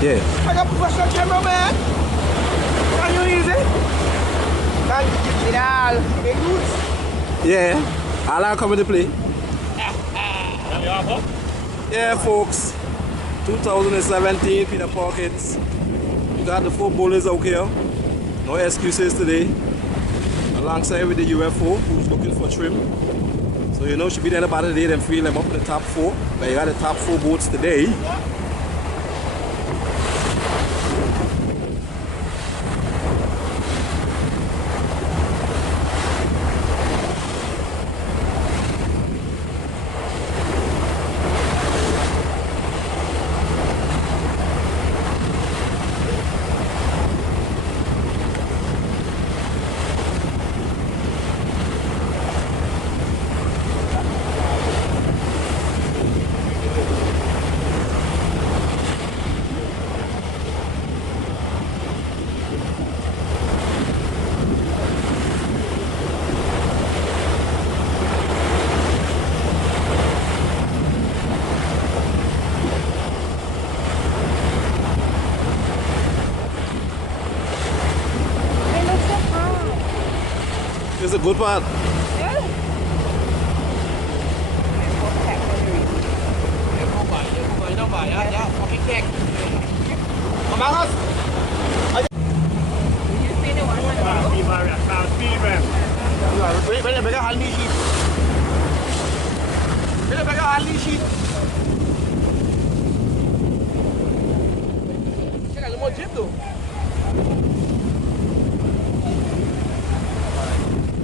Yeah. I got professional cameraman. Can you use it? Can you give me all the goods? Yeah. I'll come into play. Yeah, folks. 2017 Peter Perkins. We got the 4 bowlers out here. No excuses today. Alongside with the UFO who's looking for trim. So you know, should be there about the day them feel them up in the top 4. But you got the top 4 boats today. It's a good part.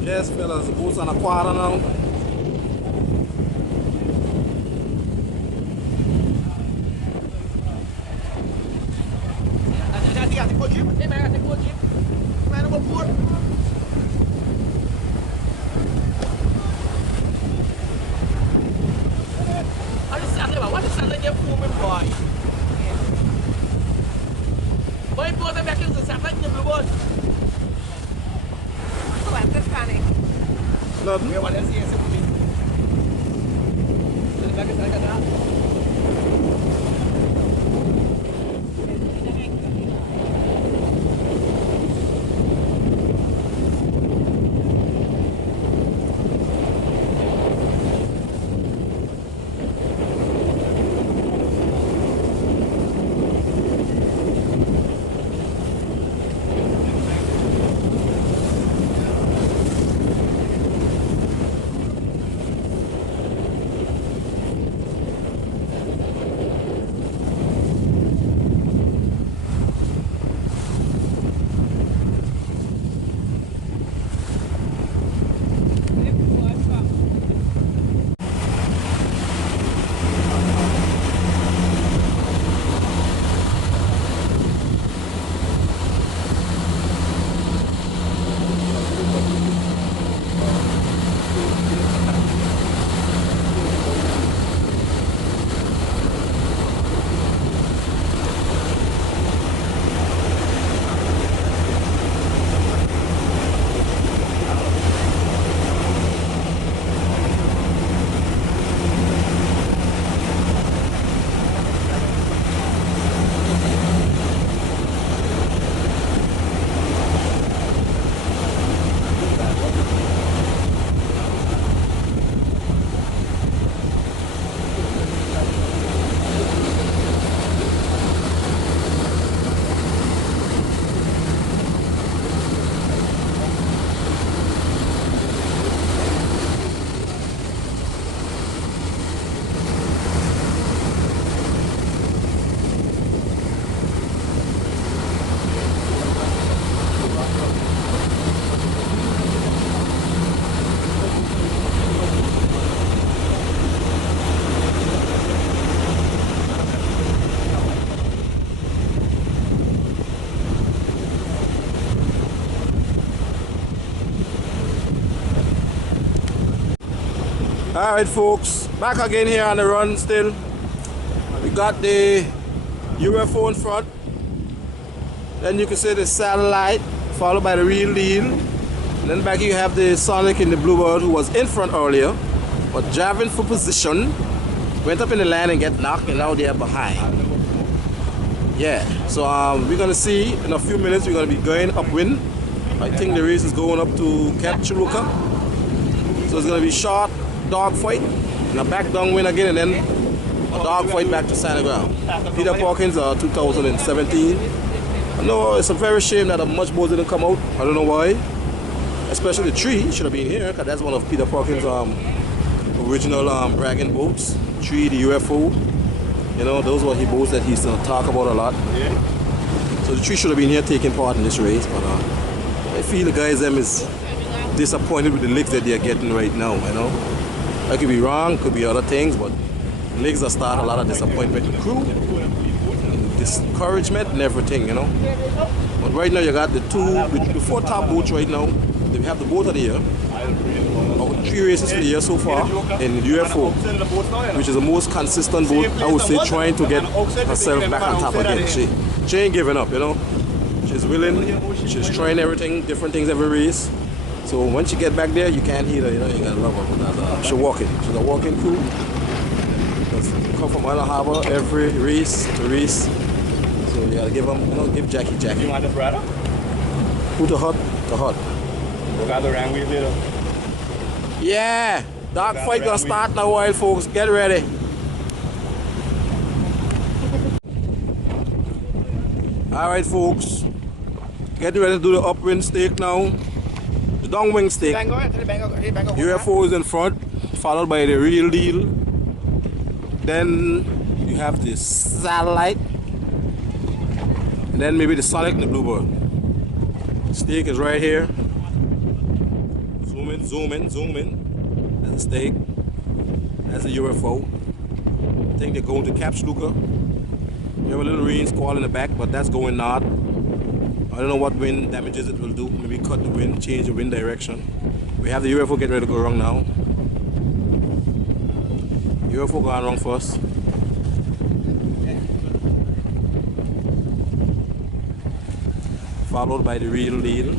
Yes, fellas, the boat's on a quarter now. Nothing. Alright folks, back again here on the run still. We got the UFO in front. Then you can see the satellite, followed by the real deal. And then back you have the Sonic and the Bluebird who was in front earlier, but driving for position. Went up in the line and get knocked and now they're behind. Yeah, so we're gonna see in a few minutes. We're gonna be going upwind. I think the race is going up to Cap Chuluka. So it's gonna be short dog fight and a back downwind again, and then a dog fight back to standing ground. Peter Perkins 2017. I know it's a very shame that a much boat didn't come out. I don't know why. Especially the tree should have been here, because that's one of Peter Perkins' original bragging boats. Tree, the UFO. You know, those were the boats that he used to talk about a lot. So the tree should have been here taking part in this race, but I feel the guys them is disappointed with the legs that they're getting right now, you know. I could be wrong, could be other things, but legs are starting a lot of disappointment in the crew, and discouragement and everything, you know. But right now you got the four top boats right now. They have the boat of the year. 3 races for the year so far in the UFO, which is the most consistent boat, I would say, trying to get herself back on top again. She ain't giving up, you know. She's willing, she's trying everything, different things every race. So once you get back there, you can't hit her, you know, you gotta love her. She's walking. She's a walking crew. Because you come from Island Harbor every race to race. So you gotta give them, you know, give Jackie. You want the brother? Who to hot? To hot. We got the rank with later. Yeah! Dog fight gonna start now, wild folks. Get ready. Alright folks. Get ready to do the upwind stake now. The downwind stake. UFO is in front, followed by the real deal. Then you have the satellite. And then maybe the Sonic and the Bluebird. Stake is right here. Zoom in. That's the stake. That's the UFO. I think they're going to Cap Sluka. We have a little rain squall in the back, but that's going north. I don't know what wind damages it will do. Maybe cut the wind, change the wind direction. We have the UFO getting ready to go wrong now. UFO going wrong first. Followed by the real deal.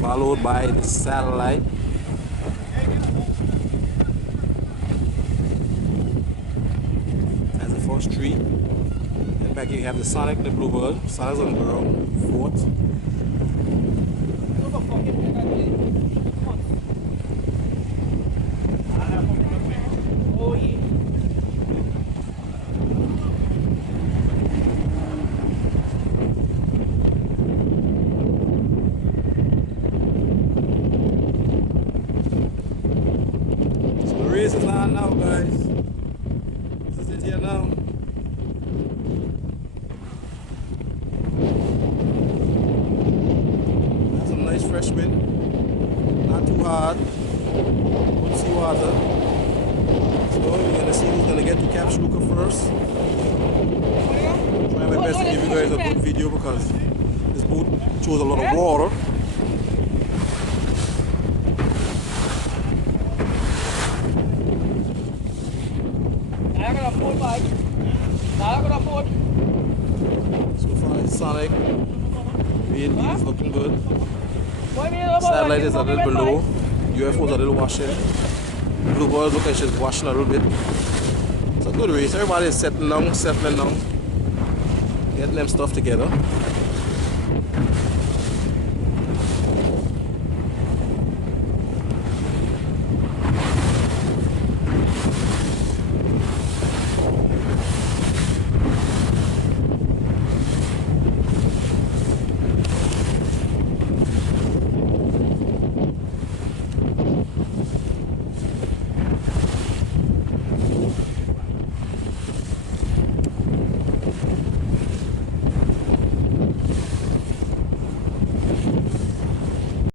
Followed by the satellite. That's the first tree. Then back here you have the Sonic and the Bluebird. Sonic's on the ground, fourth. Race is on now, guys. This is it here now. That's some nice fresh wind. Not too hard. Good sea water. So we're gonna see who's gonna get to Cap Sluka first. Try my best to give you guys a good video because this boat shows a lot of water. So far it's Sonic. Real is looking good. Satellite is a little below. UFO's a little washing. Bluebird looking like she's washing a little bit. It's a good race. Everybody is settling down, getting them stuff together.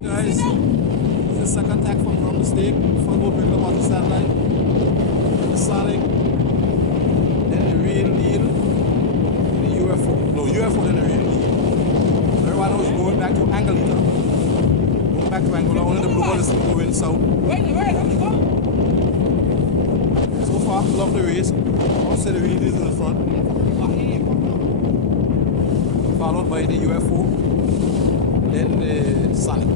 Guys, this is the second attack from the stake. First boat picked up on the satellite, then the Sonic, then the real deal, and the UFO. No, UFO then the real deal. So everyone knows going back to Angelita. Going back to Angola, only the Bluebird is going south. So far, love the race. I'll say the real deal is in the front. Followed by the UFO, then the Sonic.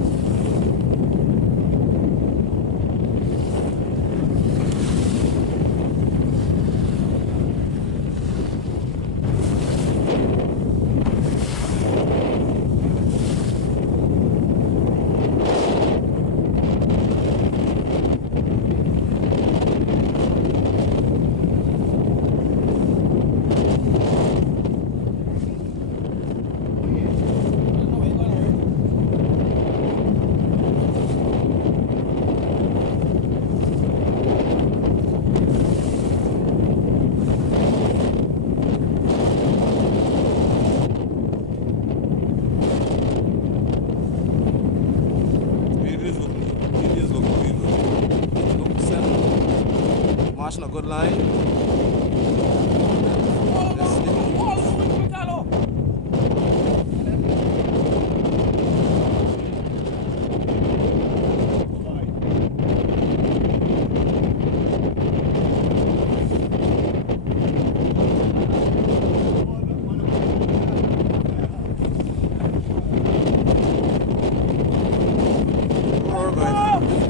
Marching a good line.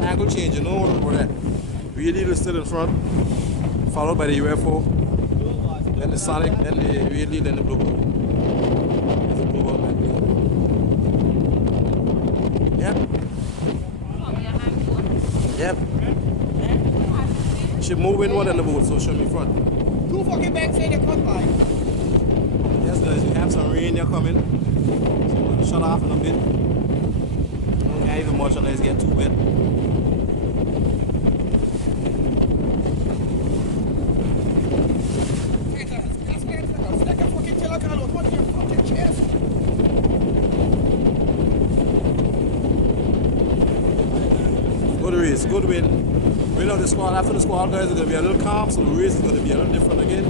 Angle change, you know what that. Really is still in front, followed by the UFO, then the Sonic, then the really, then the Bluebird. There's a Bluebird back there. Yep. She moving one in the boat, so show me front. Two fucking bags in the cut by. Yes guys, we have some rain here coming. So we're gonna shut off in a bit. Don't care even much unless it get too wet. Good race, good win. Win of the squad. After the squad guys are going to be a little calm, so the race is going to be a little different again.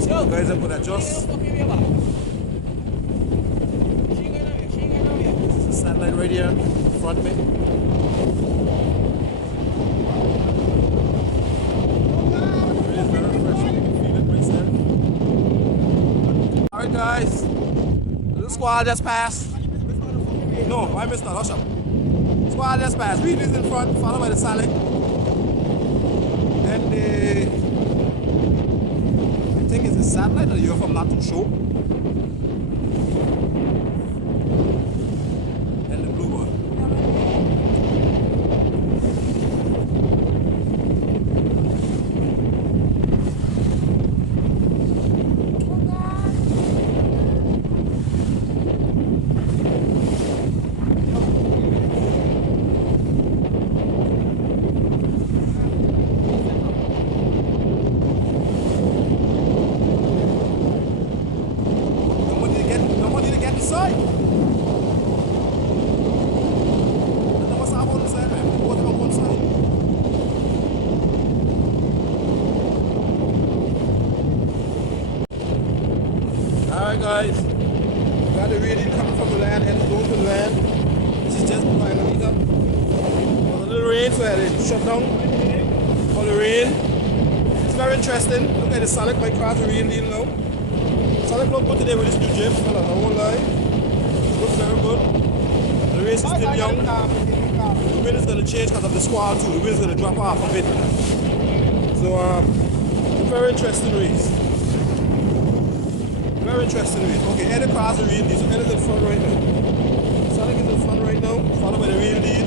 So the guys are going to adjust. This is the satellite right here, in front of me. It is very refreshing, you can feel it myself. Alright guys, the little squad just passed. No, I missed that, hush up. Squad just passed. Reed is in front, followed by the Sonic. Then the, I think it's the satellite or the UFO, I'm not too sure. Then the Bluebird. Alright guys, we got the radio coming from the land and going to the land. This is just behind the meter. There was a little rain, so I had to shut down for the rain. It's very interesting. Look at the Sonic might cross the rain deal now. Sonic look good today with this new gym, I won't lie. It looks very good. The race is still young. The wind is going to change because of the squall too. The wind is going to drop off a bit. So it's a very interesting race. Very interesting race. Okay, Eddie cross the real deal. So Eddie's in front right now. Sonic is in front right now, followed by the real deal.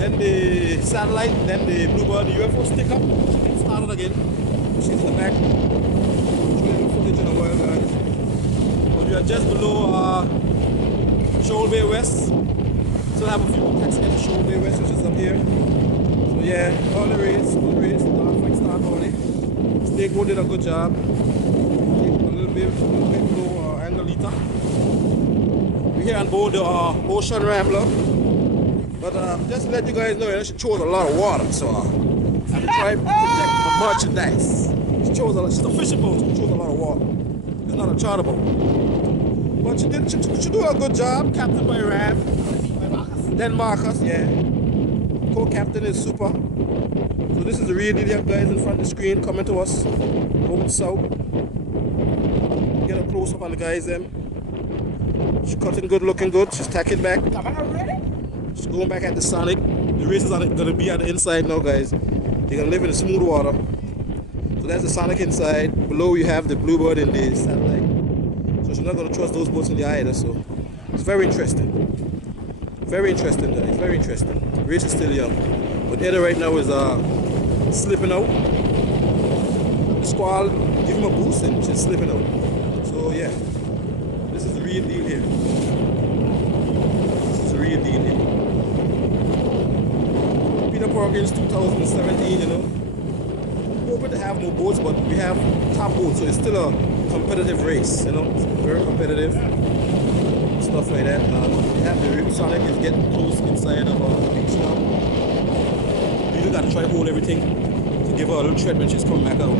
Then the satellite, then the Bluebird, the UFO stick up. She gets started again. She's in the back. Showing footage in a while, guys. But we are just below Shoal Bay West. Still have a few more taxis to Shoal Bay West, which is up here. So yeah, all the race, good race. The dark fight start already. Snakewood did a good job. A little bit below Angelita. We're here on board the Ocean Rambler. But just to let you guys know, she chose a lot of water, so I try to protect my merchandise. She's a fishing boat, so she chose a lot of water. It's not a charter boat. But she did a good job, captained by Ram. Then Marcus, yeah. Co-captain is Super. So this is the real deal guys in front of the screen coming to us, going south. Get a close up on the guys them. She's cutting good, looking good. She's tacking back. She's going back at the Sonic. The races are gonna be at the inside now, guys. They're gonna live in the smooth water. So that's the Sonic inside. Below you have the Bluebird and the satellite. So she's not gonna trust those boats in the eye either. So it's very interesting. Very interesting, guys. Very interesting. The race is still young. But Eddie right now is slipping out. The squall give him a boost and she's slipping out. So yeah, this is the real deal here. This is the real deal here. Perkins 2017, you know. We're hoping to have more boats, but we have top boats, so it's still a competitive race, you know. It's very competitive. Stuff like that. We have the Sonic is getting close inside of the beach now. You just gotta try to hold everything give her a little tread when she's coming back out.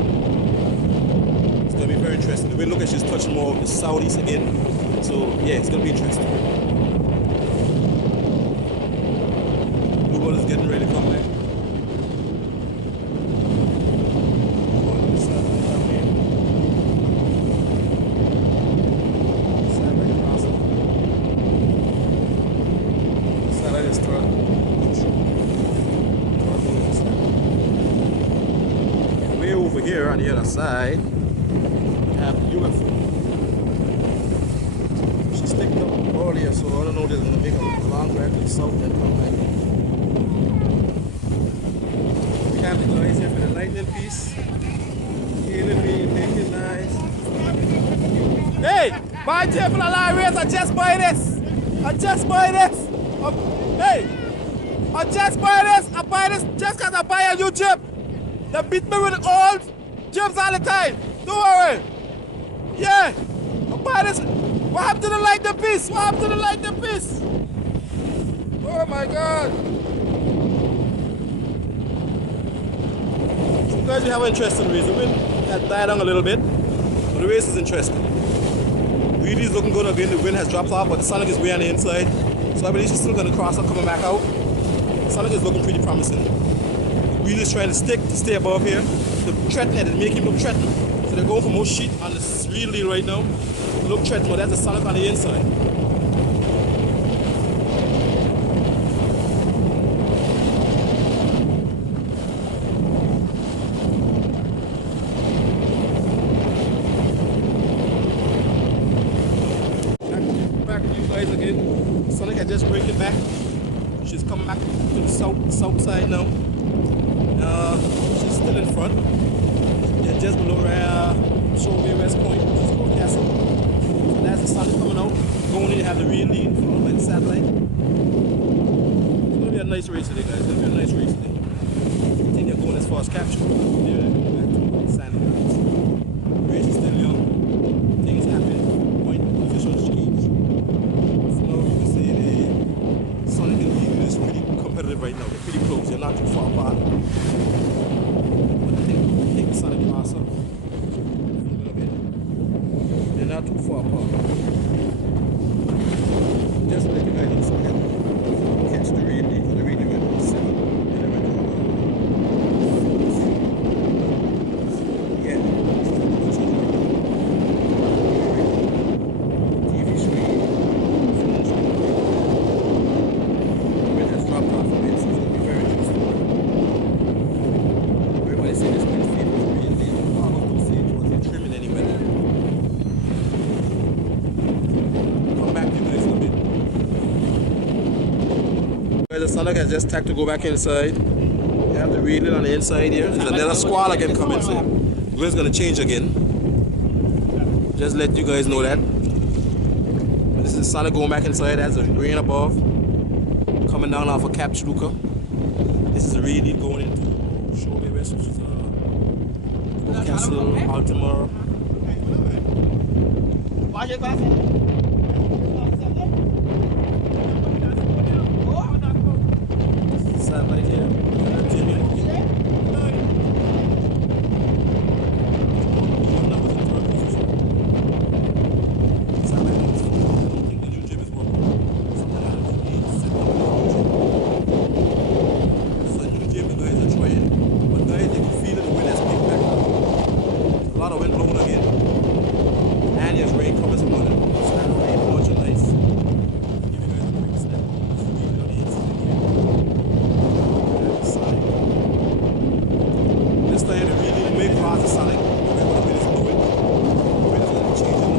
It's gonna be very interesting. The wind, look at she's touching more of the southeast again. So yeah, it's gonna be interesting. Bluebird is getting ready to come back. Way over here on the other side, we have the UFO. She sticked up earlier, so I don't know if they're gonna make a long drive to the south and come back. We have the guys here for the lightning piece. Healing me, making nice. Hey! My table alarm race, I just buy this! I just buy this! Hey! I just buy this! I buy this just because I buy a new Jeep! They beat me with old Jeeps all the time! Don't worry! Yeah! I buy this! What happened to the lightning piece? What happened to the lightning piece? Oh my god! So guys, we have an interesting race. The wind has died down a little bit, but the race is interesting. Really is looking good again. The wind has dropped off, but the Sonic is way on the inside. So I believe she's still going to cross up, coming back out. Sonic is looking pretty promising. Wheel is trying to stick to stay above here. The threatening it, make him look threatened. So they're going for more sheet on this real deal right now. Look threatened, but that's the Sonic on the inside. Back to you guys again. Sonic had just breaking back. She's coming back to the south side now. She's still in front. They're just below Shoreway West Point, which is called Castle. So that's the Sonic coming out. Going in, you have the real lead followed by the satellite. It's gonna be a nice race today, guys. It's gonna be a nice race today. I think they're going as far as capture. They're going back to Sandy Grounds. The race is still young. Things happen. Point officials change. So now you can see the Sonic and Eagle is pretty competitive right now. They're pretty close. They're not too far apart. But I think the Sonic can pass up. They're not too far apart. Just to let you guys know, so catch the real lead. The real lead went 7. And they went yeah. TV screen. It has dropped off a bit, so it's going to be very interesting. Everybody say this midfield was real lead. I don't say it wasn't trimming anywhere. Come back to you guys in a bit. The Sonic has just tacked to go back inside. You have the real lead on the inside here. There's another squall again coming, so the wind's going to change again. Just let you guys know that. This is Sonic going back inside. That's the rain above. Coming down off of Cap Chaluka. This is the real lead going into Shoreway West, which is Castle, Baltimore. Satellite here. A lot of wind blowing again. And there's rain coming some morning. So that's rain, much and nice. Give you guys a quick snap. This is really on the inside here. That's the side. This time it really may cause the Sonic. We're going to be this blowing. We're going to change it up.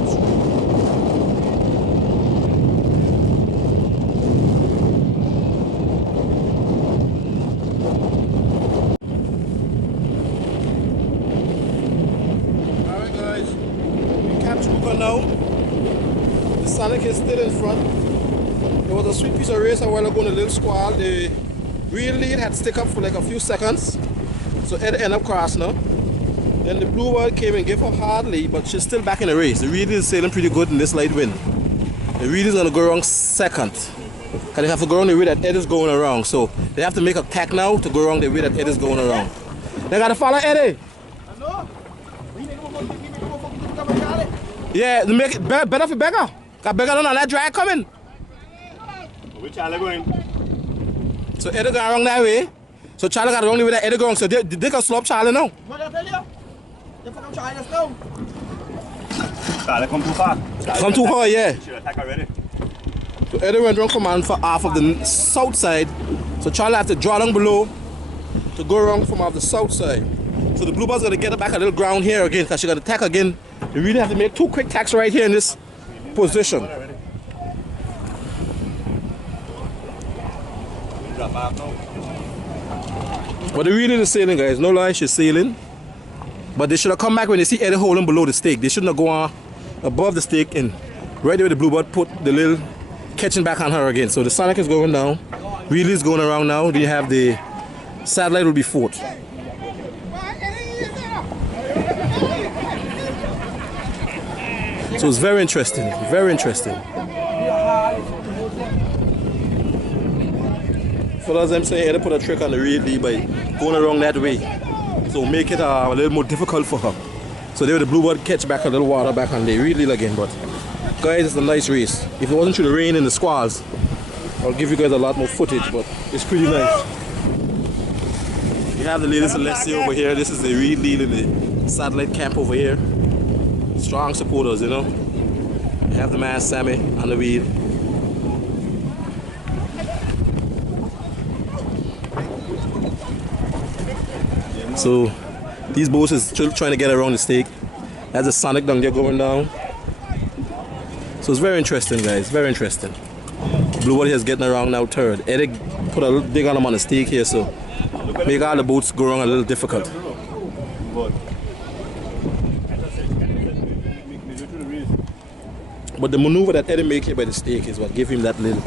Now, the Sonic is still in front. There was a sweet piece of race a while ago in a little squall. The real lead had stick up for like a few seconds, so it ended up crossing her. Then the Bluebird came and gave her hard lead, but she's still back in the race. The real lead is sailing pretty good in this light wind. The real lead is going to go around second, because they have to go around the way that Ed is going around. So they have to make a tack now to go around the way that Ed is going around. They gotta follow Eddie. I know. We need to go fucking Charlie. Yeah, to make it better for Becca. Cause Becca don't know that drag coming. Which Charlie going? So Eddie going wrong that way. So Charlie got the wrong way that Eddie going. So they can stop Charlie now. What I tell you? They fucking Charlie just now. Charlie come too far. Come too far, yeah. Should attack already. So Eddie went wrong command for half of the south side. So Charlie had to draw down below to go wrong from off the south side. So the Bluebirds got to get her back a little ground here again because she got to tack again. You really have to make 2 quick tacks right here in this position. But the really is sailing, guys. No lie, she's sailing. But they should have come back when they see Eddie holding below the stake. They shouldn't have gone above the stake and right there with the Bluebird put the little catching back on her again. So the Sonic is going down. Really is going around now. Then you have the satellite will be fourth. So it's very interesting. Very interesting. So as I'm saying, Eddie put a trick on the real lead by going around that way. So make it a little more difficult for her. So there the Bluebird catch back a little water back on the real lead again. But guys, it's a nice race. If it wasn't through the rain and the squalls, I'll give you guys a lot more footage, but it's pretty nice. You have the Lady Celestia over here. This is the real lead in the satellite camp over here. Strong supporters, you know. You have the man Sammy on the wheel. So these boats is still trying to get around the stake. That's a Sonic down there going down. So it's very interesting, guys. Very interesting. Bluebird is getting around now third. Eddie put a little dig on him on the stake here, so make all the boats go around a little difficult. But the maneuver that Eddie made here by the stake is what gave him that little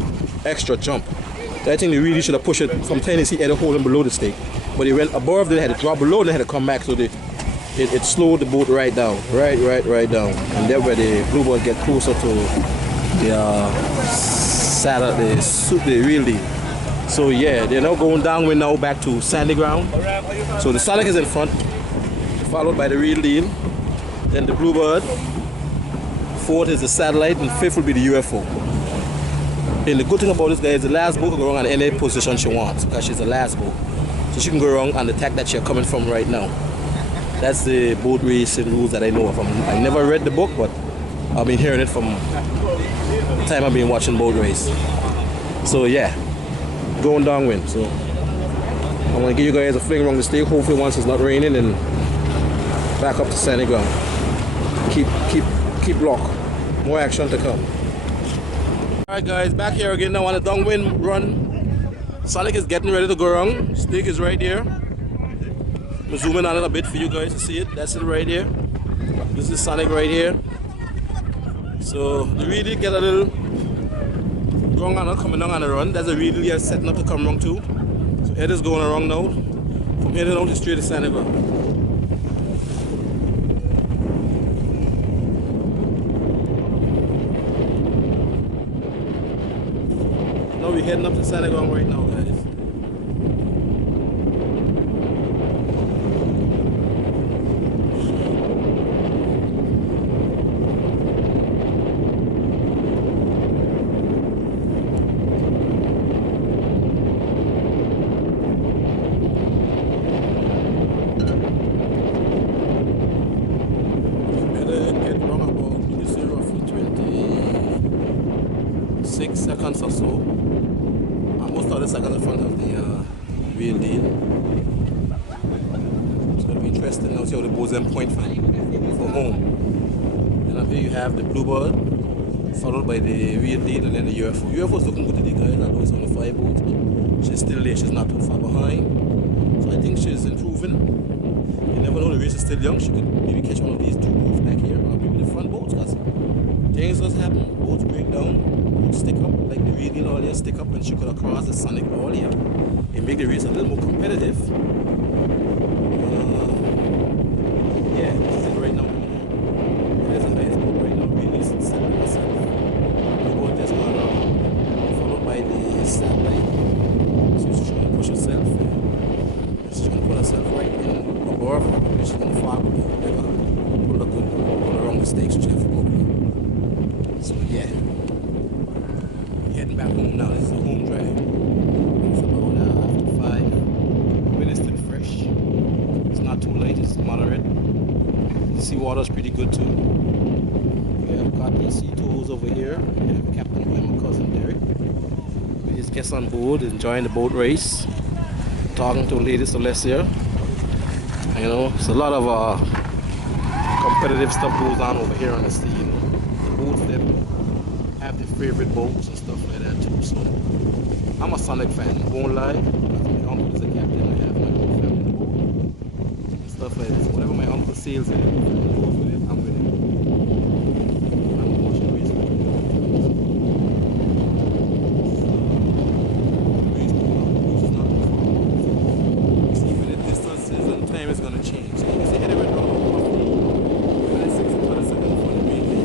extra jump. So I think they really should have pushed it from Tennessee Eddie holding below the stake. But he went above, then they had to drop below, then they had to come back, so it slowed the boat right down. Right down. And then where the Bluebird get closer to the saddle, the real lead. So yeah, they're now going downwind now back to sandy ground. So the Sonic is in front, followed by the real deal. Then the Bluebird. Fourth is the satellite, and fifth will be the UFO. And the good thing about this guy is the last boat can go wrong on any position she wants, because she's the last boat. So she can go wrong on the tack that she's coming from right now. That's the boat racing rules that I know of. I never read the book, but I've been hearing it from the time I've been watching boat race. So yeah, going downwind. So I'm gonna give you guys a fling around the stake. Hopefully once it's not raining, and back up to sandy ground. Keep lock. More action to come. Alright guys, back here again now on a downwind run. Sonic is getting ready to go around. Stake is right here. I'm zooming on it a bit for you guys to see it. That's it right here. This is Sonic right here. So they really get a little wrong on it, coming down on the run. That's a really setting up to come wrong too. So head is going around now. From here down to straight to Sonic. Now we're heading up to Senegal right now, guys. Get wrong about, you see, roughly 26 seconds or so. Almost 30 seconds in front of the real deal. It's going to be interesting now to see how the boats then point for home. And up here you have the Bluebird, followed by the real deal and then the UFO. UFO is looking good today, guys. I know it's only 5 boats, but she's still there. She's not too far behind. So I think she's improving. You never know, the race is still young. She could maybe catch one of these 2 boats back here, or maybe the front boats, because things does happen. Boats break down, boats stick up, like the real deal all there stick up when she could have crossed the Sonic all here. It make the race a little more competitive. Yeah, this is it right now. There's a nice boat right now, really setting herself. The boat just gone around, followed by the satellite. So she's trying to push herself. She's trying to put herself right in. mistakes which I've broken. So yeah, heading back home now. This is a home drive. It's about after 5. Wind is still fresh. It's not too late. It's moderate. The seawater's pretty good too. We have cotton sea tours over here. We have Captain and my cousin Derek. We just get on board, enjoying the boat race. Talking to Lady Celestia. You know, it's a lot of competitive stuff goes on over here on the sea. You know, the boats that have their favorite boats and stuff like that too. So I'm a Sonic fan. Won't lie. My uncle is a captain. I have my own family boat and stuff like that. So whatever my uncle sails in, goes with it. I'm with it. I'm watching race. Is going to change. So you can see anywhere around roughly 26 and 27 for the main thing.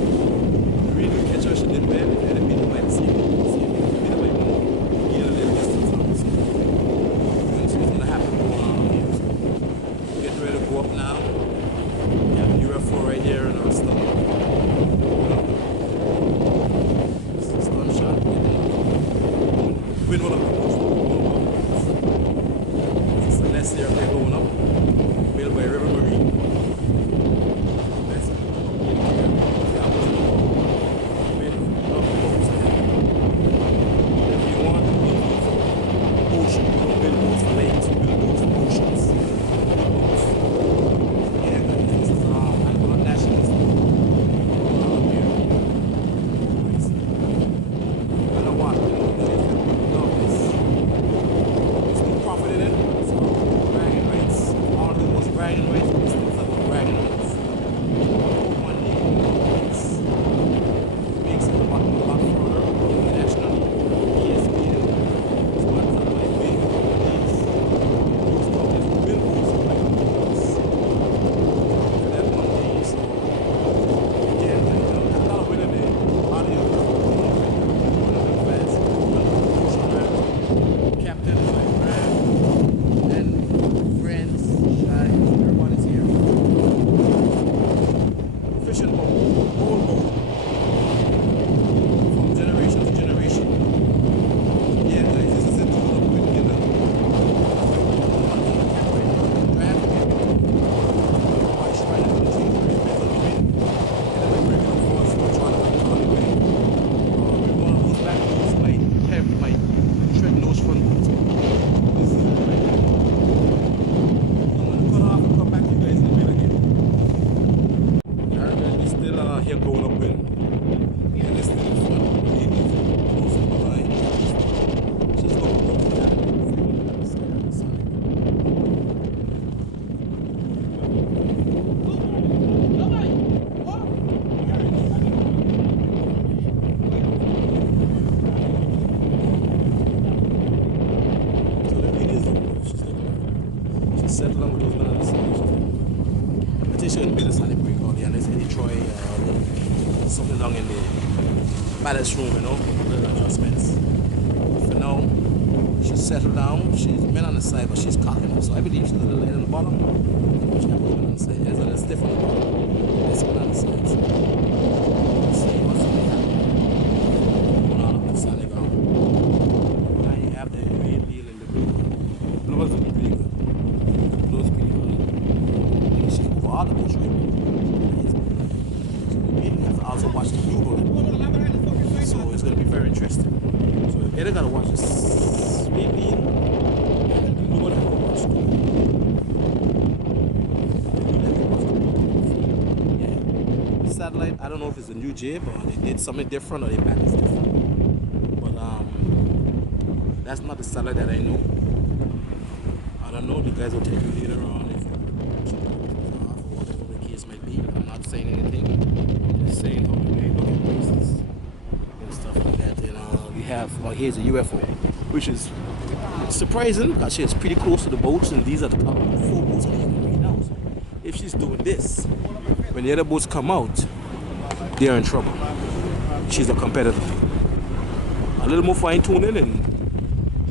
The really catch us should did well, and it be the way to see it. See if you can be the way more, get a little distance on this. We're going to see what's going to happen going on here. So getting ready to go up now. We have the UFO right here in our stomach. This is a stun shot. Wind one of the most. This is Celestia right going up. Built by River Marine. That's it. If you want to build ocean, you don't build boats for lakes, you build boats for oceans. Yeah, guys, this is Angola National. I don't want to love this. There's no profit in it, so bragging rights. All of it was bragging rights, but still about bragging rights. One day, makes it a lot further internationally. ESPN, sponsors like big companies, those companies who build boats like boats. For that one day, so again, a lot of winning there. A lot of young fans, captain is like Brad, and friends, everybody's here. Fishing boat, old boat, from generation to generation. Yeah, guys, this is it. Draft it. Watch right now. The change very big on the wind. And then we bring it up for us. We're trying to control the wind. We're going to lose back boats. My tread nose front boats. This is it right here. Cut off and come back to you guys in a minute again. Alright, we're still here going up in. Yeah, this thing is fun. Close to the line. Just go up to that. So the lady is over. She's settled down with those men on the side. I think she's going to be the Sonic break out there, and there's Eddie Troy, something down in the ballast room, you know, little adjustments. For now, she's settled down. She's men on the side, but she's cocking up. So I believe she's a little light on the bottom. She has men on the side. There's a little stiff on the bottom. There's men on the side. So let's see what's going to happen. Going on up the Sonic arm. Now you have the red deal and the blue. Blue was pretty good. Blue was pretty good. She's over all the boats right now. So we have to also watch the blue boat. So it's going to be very interesting. So you either got to watch the speed lead and the blue boat have to watch the yeah. Satellite, I don't know if it's a new jib or they did something different or they back is different. But that's not the satellite that I know. I don't know, the guys will tell you later on if whatever the case might be. I'm not saying anything. I'm just saying how we look at places and stuff like that. And we have, well, here's a UFO, which is surprising because she's pretty close to the boats, and these are the top 4 boats right now. So if she's doing this, when the other boats come out, they're in trouble. She's a competitor. A little more fine tuning, and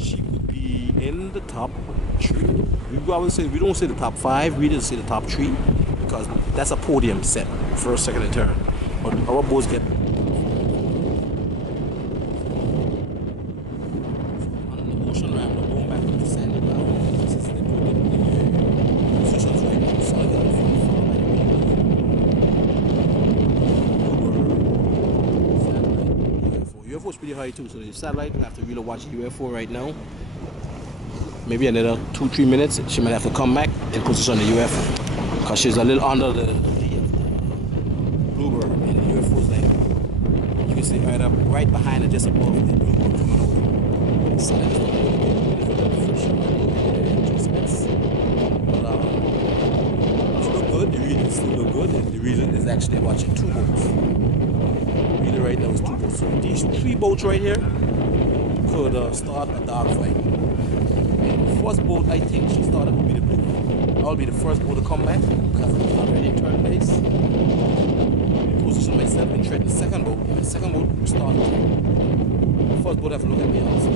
she could be in the top 3. We always say, we don't say the top 5, we just say the top 3, because that's a podium set, first, second, and third. But our boats get on the ocean ram, we're going back up to sandy ground. This is the positions right now. So I got from far back. UFO is pretty high too, so the satellite will have to really watch UFO right now. Maybe another 2-3 minutes, she might have to come back and position the UFO because she's a little under the bluebird, and the UFO is like, you can see right up, right behind it, just above the bluebird coming out. So that's what we're but it look good, the reading still look good, and the reason is actually watching 2 boats. Really right now is 2 boats. So these 3 boats right here could start a dogfight. First boat, I think she started will be the blue. I'll be the first boat to come back because I'm already in third place. Position myself and tread the second boat. And the second boat will start. The first boat have to look at me also.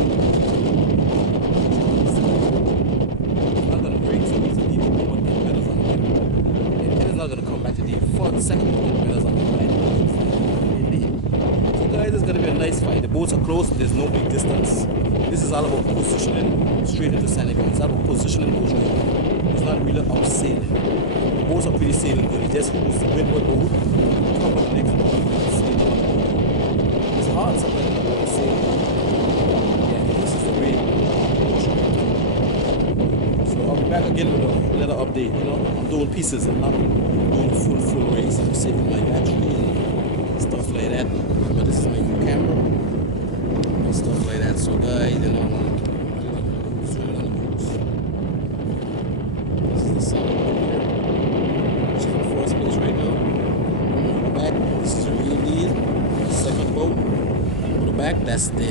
It's not going to break so easily, but the pedals on it. It is not going to come back to the second boat, the pedals on it. So guys, it's going to be a nice fight. The boats are close, there's no big distance. This is all about positioning straight into sandy ground. It's all about positioning boats right now. It's not really out sailing. The boats are pretty sailing good. It's just who's the windward boat, come with the next boat. It's hard sometimes to sailing. Yeah, this is the way so I'll be back again with another update. You know, I'm doing pieces and not doing full race. I'm saving my battery and stuff like that. But this is my new camera. Stuff like that. So guys, you know, zoom in on the boats. This is the sun here. Which is in first place right now. On the back, this is a real deal. The second boat. On the back, that's the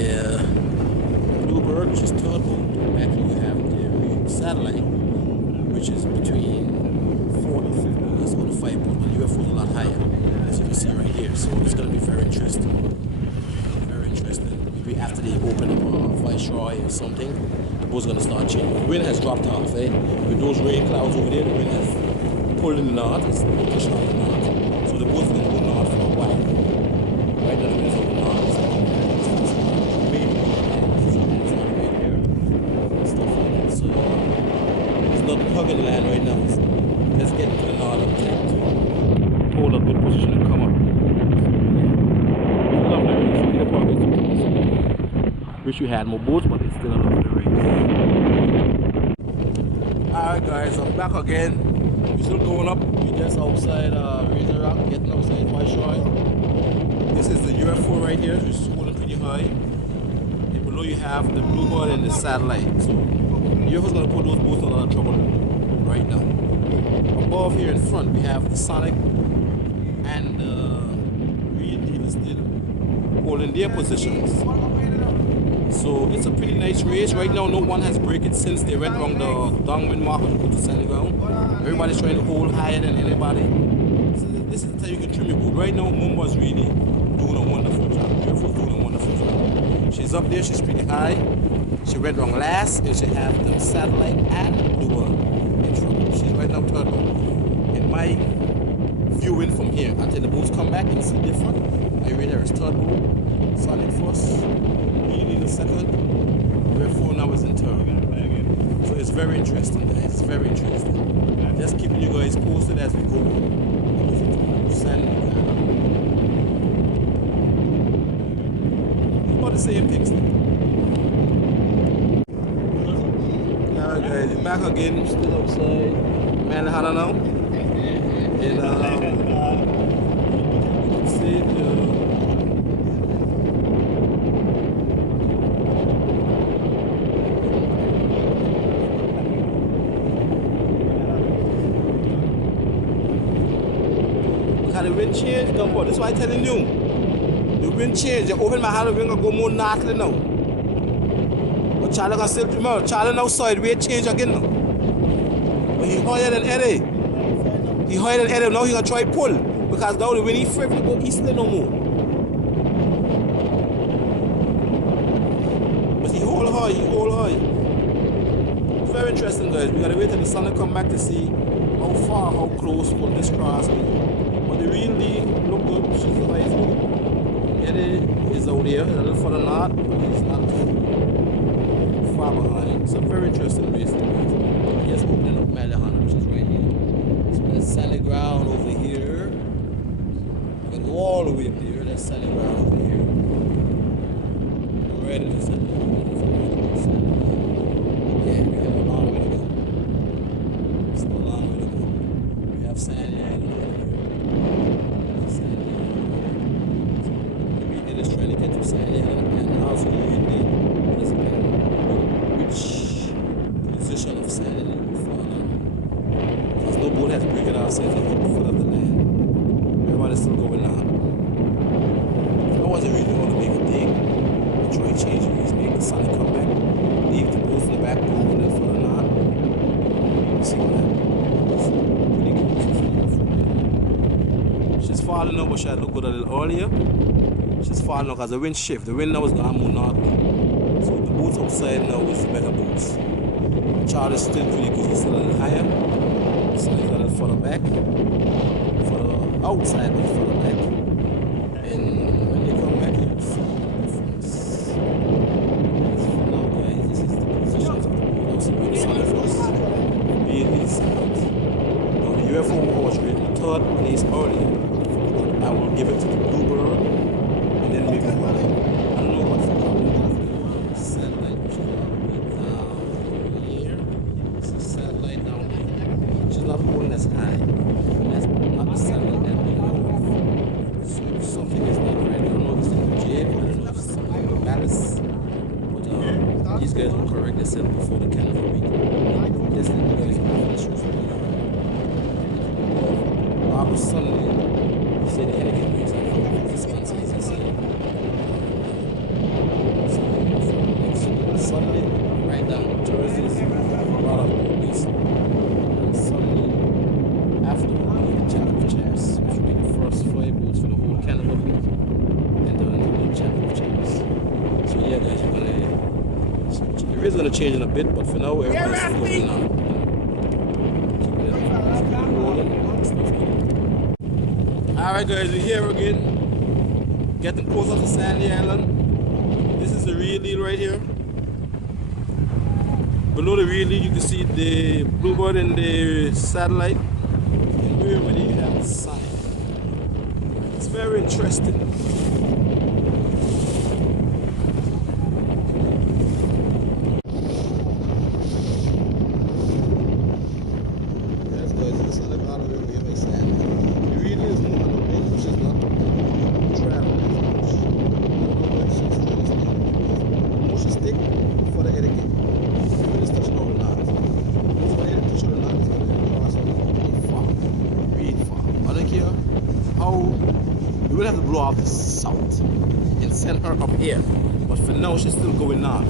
bluebird, which is third boat. On the back, you have the satellite, which is between 4 and 5 boat. Let's go to 5 boat, but the UFO is a lot higher, as you can see right here. So it's going to be very interesting. After they open up a Viceroy or something, the boat's gonna start changing. The wind has dropped off, eh? With those rain clouds over there, the wind has pulled in the north, it's pushing out the north. So the boat's gonna go north for a while. Right now the wind's over north, it's like stuff like that. So it's not hugging land right now. Let's get to the north and hold a good position and come up. Wish you had more boats, but it's still a lot of the race. Alright guys, I'm back again. We're still going up. We're just outside Razor Rock, getting outside Viceroy. This is the UFO right here, which is holding pretty high. And below you have the bluebird and the satellite. So the UFO is going to put those boats in a lot of trouble right now. Above here in front, we have the Sonic and the Real Deal is still holding their positions. So it's a pretty nice race. Right now no one has break it since they went around the downwind marker to go to sandy ground. Everybody's trying to hold higher than anybody. So this is the time you can trim your boat. Right now Mumba's really doing a wonderful job. UFO's doing a wonderful job. She's up there, she's pretty high. She went wrong last and she have the satellite and bluebird in trouble. She's right now third boat. In my viewing from here, until the boats come back and see different, I rate her as third boat, Sonic first, the second, UFO now is in third. So it's very interesting, guys. It's very interesting. Just keeping you guys posted as we go. About the same things. Alright guys, we're back again, still outside Manhattan now. And you can see the wind change, come on. This is why I'm telling you. The wind change. You open my hand, the wind go more northerly now. But Charlie can still remember. Charlie now side, wind change again now. But he higher than Eddie. He higher than Eddie. Now he gonna try pull. Because now the wind he free to go easterly no more. But he hold high, he hold high. It's very interesting guys. We gotta wait till the sun to come back to see how far, how close will this cross be. The really look good. She's the right foot. Eddie is out there, a little further north, but he's not too far behind. It's a very interesting race. Just opening up Malahan, which is right here. So there's solid ground over here. You can go all the way up there. There's solid ground over here. We're ready to set. Yeah, we have a long way to go. Still a long way to go. We have Sandy Island over here. Sandy Island. Maybe it is trying to get to Sandy Island and also really which position of Sandy Island will fall on. Because no boat has breaking ourselves at the foot of the land. Everybody's still going on. I wasn't really going to make a thing. Try changing these, make the sun come back, leave the boats in the back, move in the front or not. See what happens. She's falling over, she had looked good a little earlier. She's falling over because the wind shift. The wind now is going to move north. So the boats outside now is the better boats. Charlie is still pretty good, he's still a little higher. So he's a little further back. Further outside, but further back. And when they come back, you'll see. UFO was rated third place earlier. I will give it to the Bluebird and then maybe I don't know what the satellite which is down here. It's a satellite down here. She's not holding as high. That's not the satellite that we know of. So something is not right. I don't know if it's in the jib, I don't know if it's something in the ballast. But these guys will correct themselves before the calendar week. Just let you guys know the issues. Sunday, you say the etiquette race, I know Wisconsin is Sunday, right down Thursdays, a lot of movies. And Sunday, after the Champion of Champs, which will be the first 5 boats for the whole calendar week, and then the Champion of Champs. So yeah guys, you're gonna, the race is gonna change in a bit, but for now, everybody's still going on. Alright guys, we're here again, getting closer to Sandy Island. This is the real deal right here. Below the real deal you can see the Bluebird and the satellite. And we're where you have the sun. It's very interesting. Yes guys, this is the ground where we have a Sandy. The real deal is more. She's not traveling as much. I don't know where she's really staying. More she stick for the etiquette. When it's touching on the knot. So when it touches on the knot, it's going to cross over really far. Really far. I don't care how. We will have to blow off the south and send her up here. But for now, she's still going north.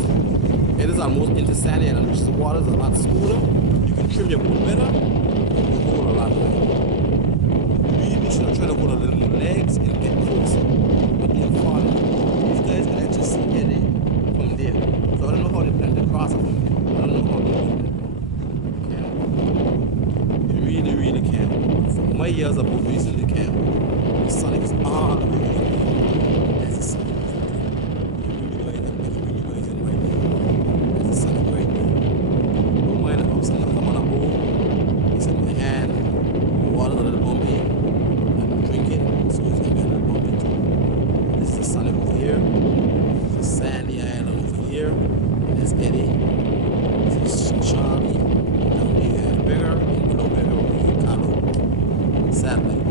It is almost into Sandy Island, which the waters are a lot smoother. You can trim your boat better. You can hold a lot better. You should try to hold a little more legs and get closer. But they're falling. These guys can actually see Eddie from there. So I don't know how they plan to cross from there. I don't know how they do it. You really, really can. From my years of boat racing, they can. The Sonic is all the way. That's the Sonic. You really guys in right there. That's the Sonic right there. Don't mind the ups and downs. I'm on a boat. It's in my hand. The water's a little bumpy. Drinking, so it's gonna be a little bumpy too. This is the Sonic over here. This is Sandy Island over here. That's Eddie. This is Charlie. Down here, bigger and below bigger over here. Carlo. Satellite.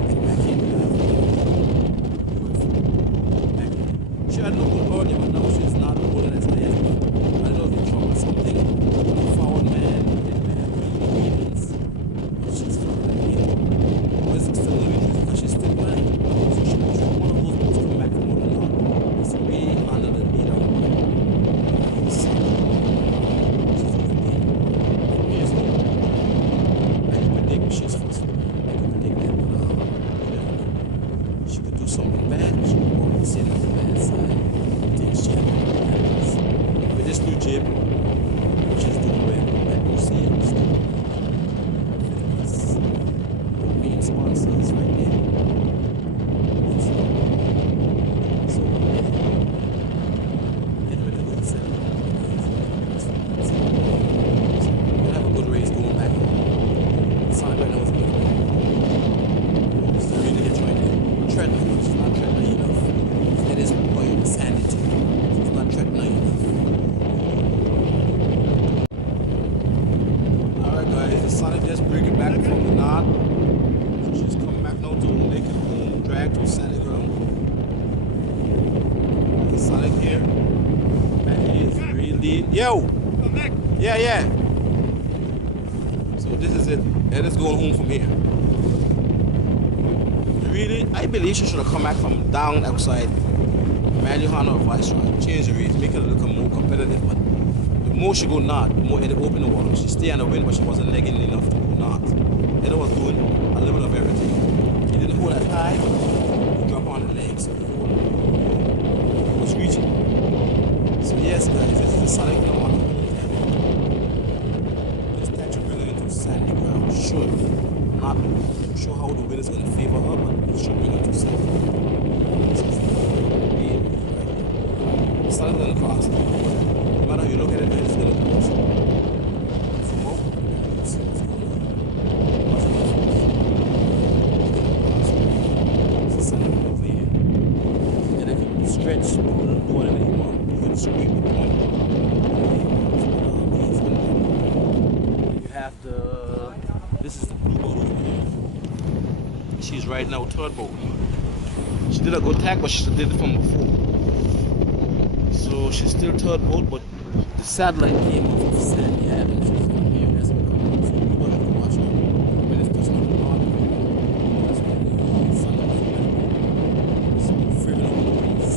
Sonic just breaking back from the knot. She's coming back now to make it home, drag to sandy ground. The Sonic here. Back here is really. Yo! Come back. Yeah. So this is it. And it's going home from here. Really, I believe she should have come back from down outside Marijuana or Viceroy. Change the race, make it look more competitive. But the more she go not, the more it open the water. She stay on the wind, but she wasn't legging enough to go not. It was doing a little bit of everything. He didn't hold that high, he drop on the legs. It was reaching. So yes guys, this is the Sonic now on the this time to bring her into sandy ground. Should not sure how the wind is going to favor her, but it should bring her to sandy ground. It's not going to cross. No matter how you look at it, it's going to cross. From out, let's see what's going on. It's a sandy ground over here. And if you stretch, do whatever you want. You can scrape the point. You have the. This is the blue boat over here. She's right now third boat. She did a good tack, but she did it from before. So she's still third boat, but the satellite came off of Sandy Island. She's in here. That's what comes up. So you don't have to watch her when it's just not on. That's why the sun is it's freezing over the breeze.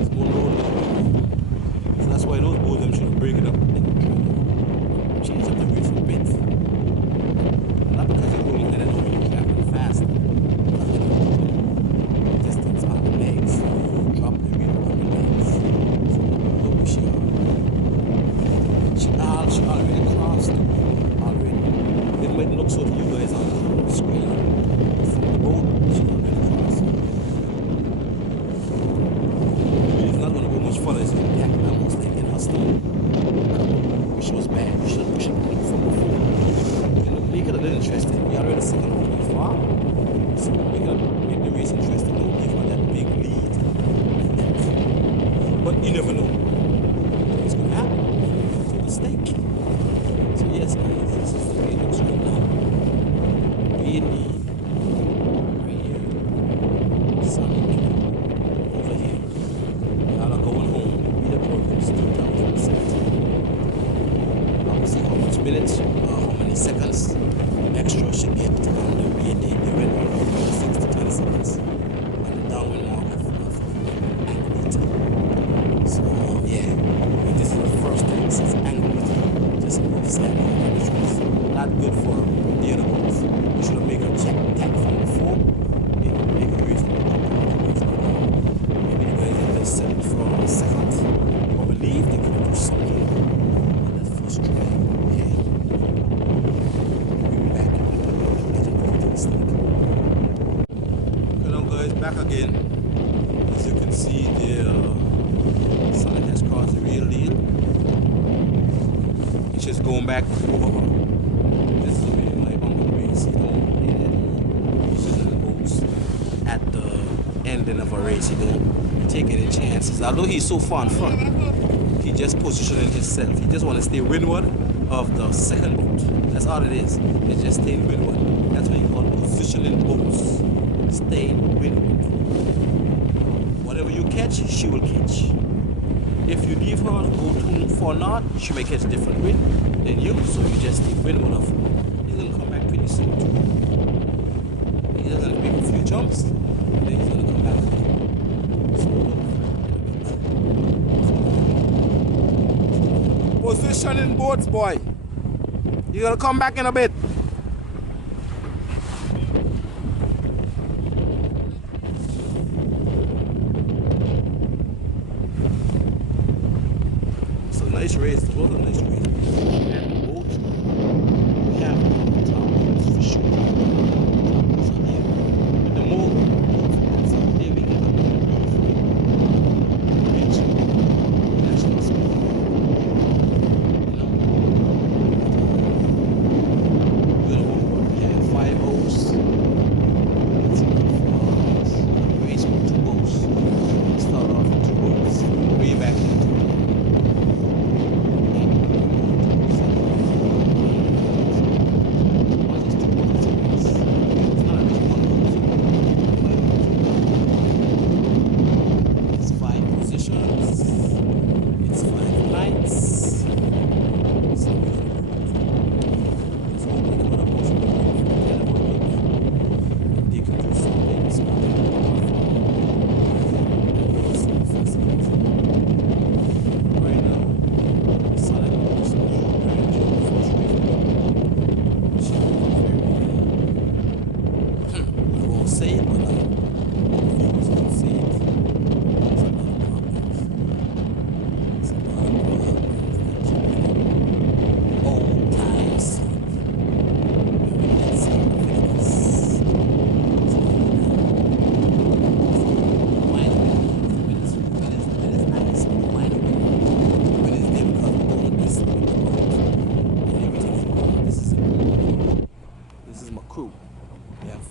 It's more low than so that's why those boats them should break it up. Change up the race a bit. Not because you're going in and really traveling fast. Distance on the legs. Drop the wheel on the legs. So look where she already crossed the wheel already. It might look so to you guys on the screen. From the boat, she already crossed. It's not going to go much further. It's going to tack almost like in her stone. She was bad. She should push it from before. Make it a little interesting. We already second over far. So make the race interesting. Don't give her that big lead. But you never know. It's going to happen. It's a mistake. So yes guys, this is the way it looks right now. Really, right here. Sonic over here. Y'all are going home. Be the Perkins 2017. I'll see how much minutes, how many seconds extra she get on the rear day, the red one, 6 to 20 seconds, and the downwind mark of angle. So yeah, this is the first time since angle just above sandy, which was not good for the other boats. You should have made a check tack from before, make a reason. Maybe the guys have just set it for a second, or believe they could do something on that first try. Yeah. Hello guys, back again. As you can see, the Sonic has crossed the real deal. It's just going back over her. This is the way my uncle race. He don't play that. He's using the boats at the ending of a race. He don't take any chances. Although he's so far in front, he just positioning himself. He just want to stay windward of the second boat. That's all it is. They just stay windward. That's what you call positioning boats. Stay windward. Whatever you catch, she will catch. If you leave her go too far north, she may catch different wind than you, so you just stay windward of her. He's gonna come back pretty soon too. He's gonna make a few jumps, and then he's gonna come back again. So positioning boats, boy. You're gonna come back in a bit. It's a nice race. It was a nice race. And the boat, we have the top boats for sure. Top boats are there. But the more boats are there, we get a bridge. National school.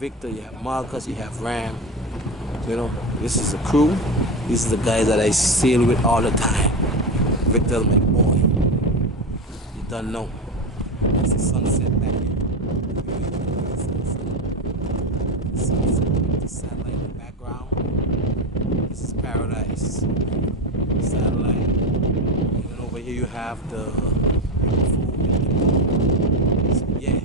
Victor, you have Marcus, you have Ram. You know, this is the crew. These are the guys that I sail with all the time. Victor's my boy. You don't know. It's the sunset back here. Sunset with the satellite in the background. This is paradise. Satellite. And then over here you have the so yeah.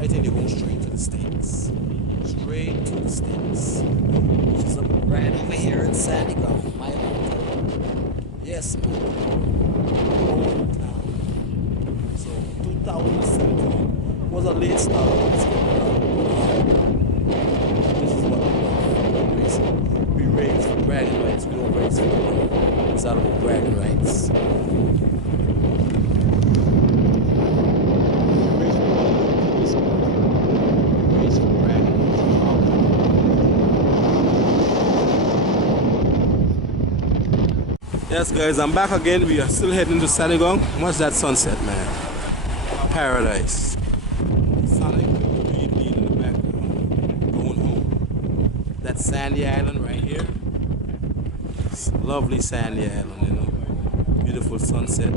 I think they're going straight to the States. Straight to the States. Which is up right over here in Sandy Ground, my hometown. Yes, my hometown. So 2017 was a late start. This is what we love. We race for bragging rights. We don't race for money. It's all about bragging rights. Yes guys, I'm back again. We are still heading to Senegal. Watch that sunset, man. Paradise. Sonic really in the background. Going home. That sandy island right here. It's lovely sandy island, you know. Beautiful sunset.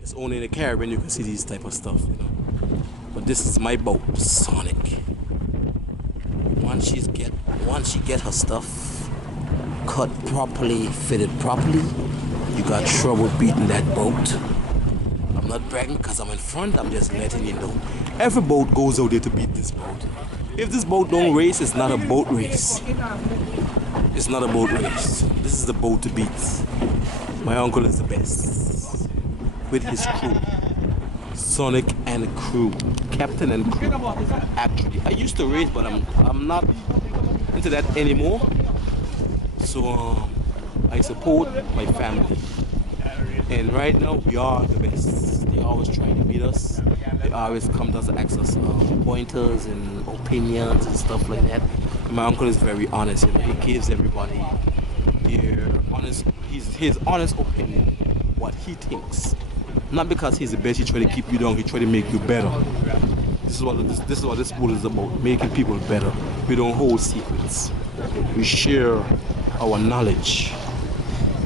It's only in the Caribbean you can see these type of stuff, you know. But this is my boat, Sonic. Once she get her stuff cut properly, fitted properly, you got trouble beating that boat. I'm not bragging because I'm in front, I'm just letting you know. Every boat goes out there to beat this boat. If this boat don't race, it's not a boat race. It's not a boat race. This is the boat to beat. My uncle is the best. With his crew. Sonic and crew. Captain and crew. Actually, I used to race, but I'm not into that anymore. So I support my family, and right now we are the best. They always try to beat us. They always come to us to ask us pointers and opinions and stuff like that. And my uncle is very honest. You know, he gives everybody his honest opinion, what he thinks. Not because he's the best. He try to keep you down. He try to make you better. This is what this school is about: making people better. We don't hold secrets. We share our knowledge,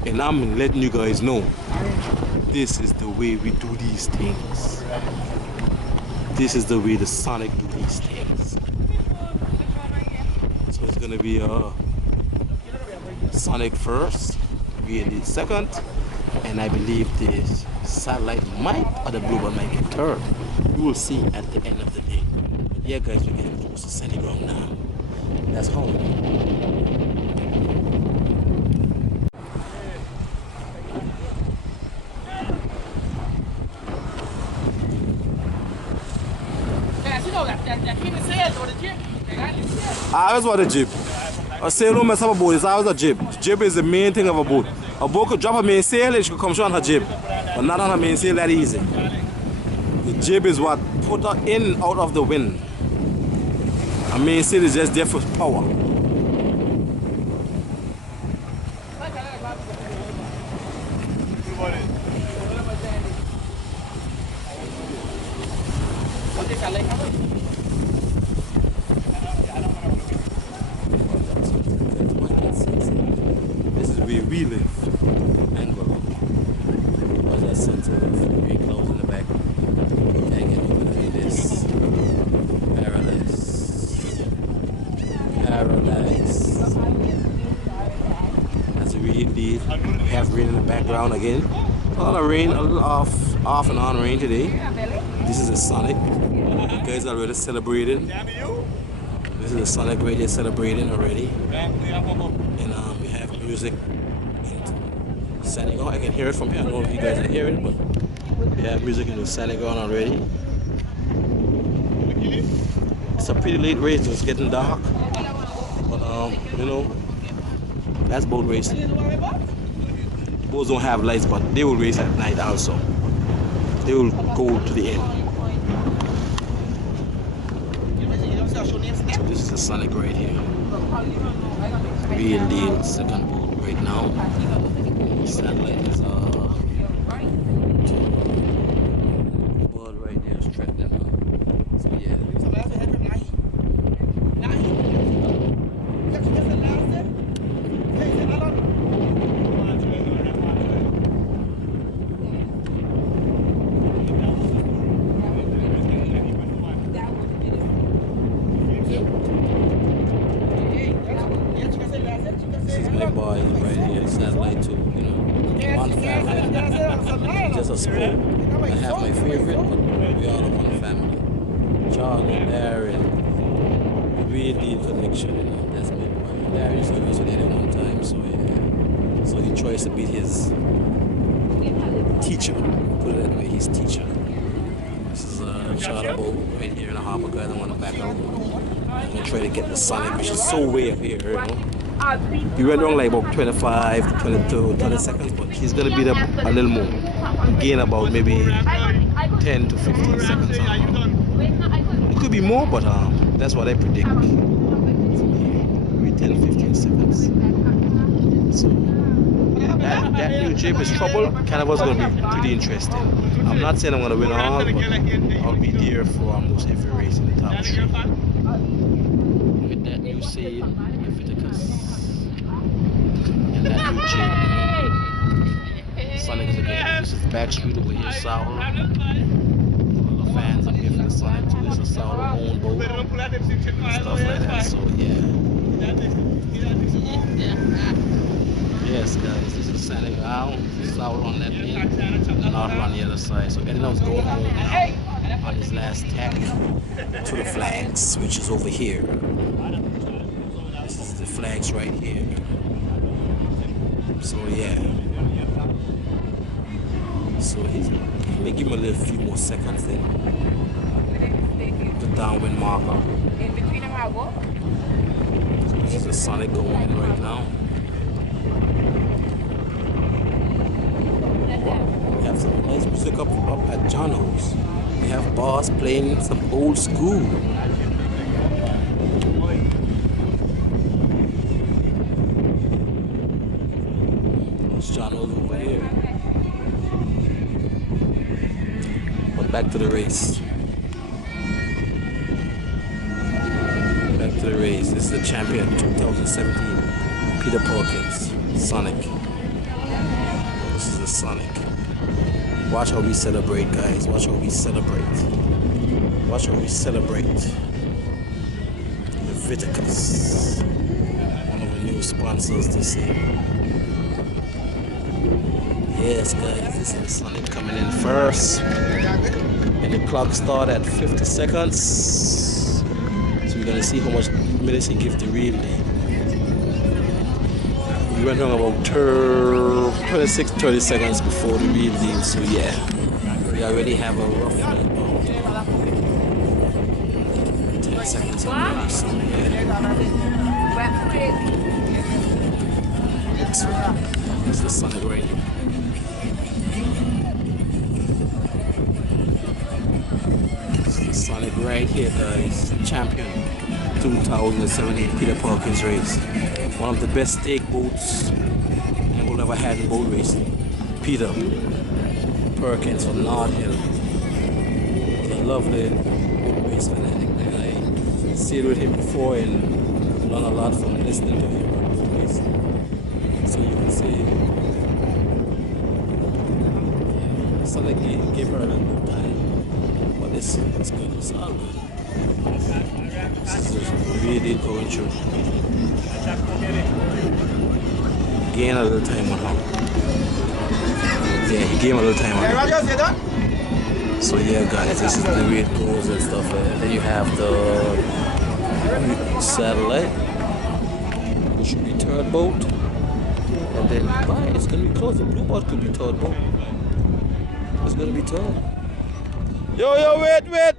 and I'm letting you guys know this is the way we do these things. This is the way the Sonic do these things. So it's gonna be Sonic first, really second, and I believe the satellite might or the bluebird might get third. We will see at the end of the day. But yeah guys, we're getting close to Sandy Ground now. That's home. I always want a jib. A sail don't mess up a boat, it's always a jib. Jib is the main thing of a boat. A boat could drop a main sail and she could come short on her jib. But not on her main sail that easy. The jib is what put her in and out of the wind. A main sail is just there for power. This is where we live. Angola. What's that sense of very close in the back? Can't get over to this. Paradise. Paradise. That's a real deal. We have rain in the background again. A lot of rain, a little off and on rain today. This is a Sonic. You guys are already celebrating. This is the Sonic right here celebrating already. And we have music in Senegal. I can hear it from here. I don't know if you guys can hear it, but we have music in the Senegal already. It's a pretty late race, so it's getting dark. But you know, that's boat racing. Boats don't have lights, but they will race at night also. They will go to the end. This is the Sonic right here. Real deal, second boat right now. Satellite is bird right there is threatening her. So yeah. This is my boy right here, satellite too, you know. One family. Just a sport. I have my favorite, but we all are one family. Charlie, Darren, the real deal connection, you know. That's my boy. Darren used to go to there at one time, so yeah. So he tries to beat his teacher. Put it that way, his teacher. This is a charter boat right here in the harbor, guys. I want to back out. I'm gonna try to get the Sonic, which is so way up here, you know. He went wrong like about 25 to 22, 30 seconds, but he's gonna beat up a little more. Gain about maybe 10 to 15 seconds. It could be more, but that's what I predict. Maybe 10, 15 seconds. So that new jib is trouble. Carnival's gonna be pretty interesting. I'm not saying I'm gonna win all, but I'll be there for almost every race in the top three. With that new sail, and that new jib. Sonic is again. This is back street over here, Sour. All the fans up here for the Sonic too. This is Sour own boat. Stuff like that. So yeah. Yes guys, this is Sonic out. Sour on that end. And Arthur on the other side. So Eden's going home now on his last tack to the flags, which is over here. This is the flags right here. So yeah. So he's may give him a little few more seconds then. The downwind marker. In between them, I'll go. So this is the Sonic going in right now. We have some nice music up at Jono's. We have Boss playing some old school. There's Jono's over here. But back to the race. Back to the race. This is the champion 2017, Peter Perkins, Sonic. This is the Sonic. Watch how we celebrate, guys. Watch how we celebrate. Watch how we celebrate. Leviticus, one of the new sponsors this year. Yes, guys, this is the Sonic coming in first. And the clock starts at 50 seconds. So we're gonna see how much minutes he gives the real lead. We went on about 26, 30 seconds before the real deal, so yeah, we already have a rough about 10 seconds on the race, so yeah. It's the Sonic right here. It's the Sonic right here, guys. Champion 2017 Peter Perkins race. One of the best stake boats I will ever had in boat racing. Peter Perkins from North Hill. He's a lovely race fanatic, man. I sailed with him before and learned a lot from listening to him on boat racing. So you can see, it's not like he gave her a little bit of time, but it's good, it's all good. This is really going through. Gain a little time on her. Yeah, he gave him a little time on her. So yeah, guys, this is the way it goes and stuff. Then you have the satellite, which should be third boat. And then it's gonna be close. The blue boat could be third boat. It's gonna be third. Yo, wait.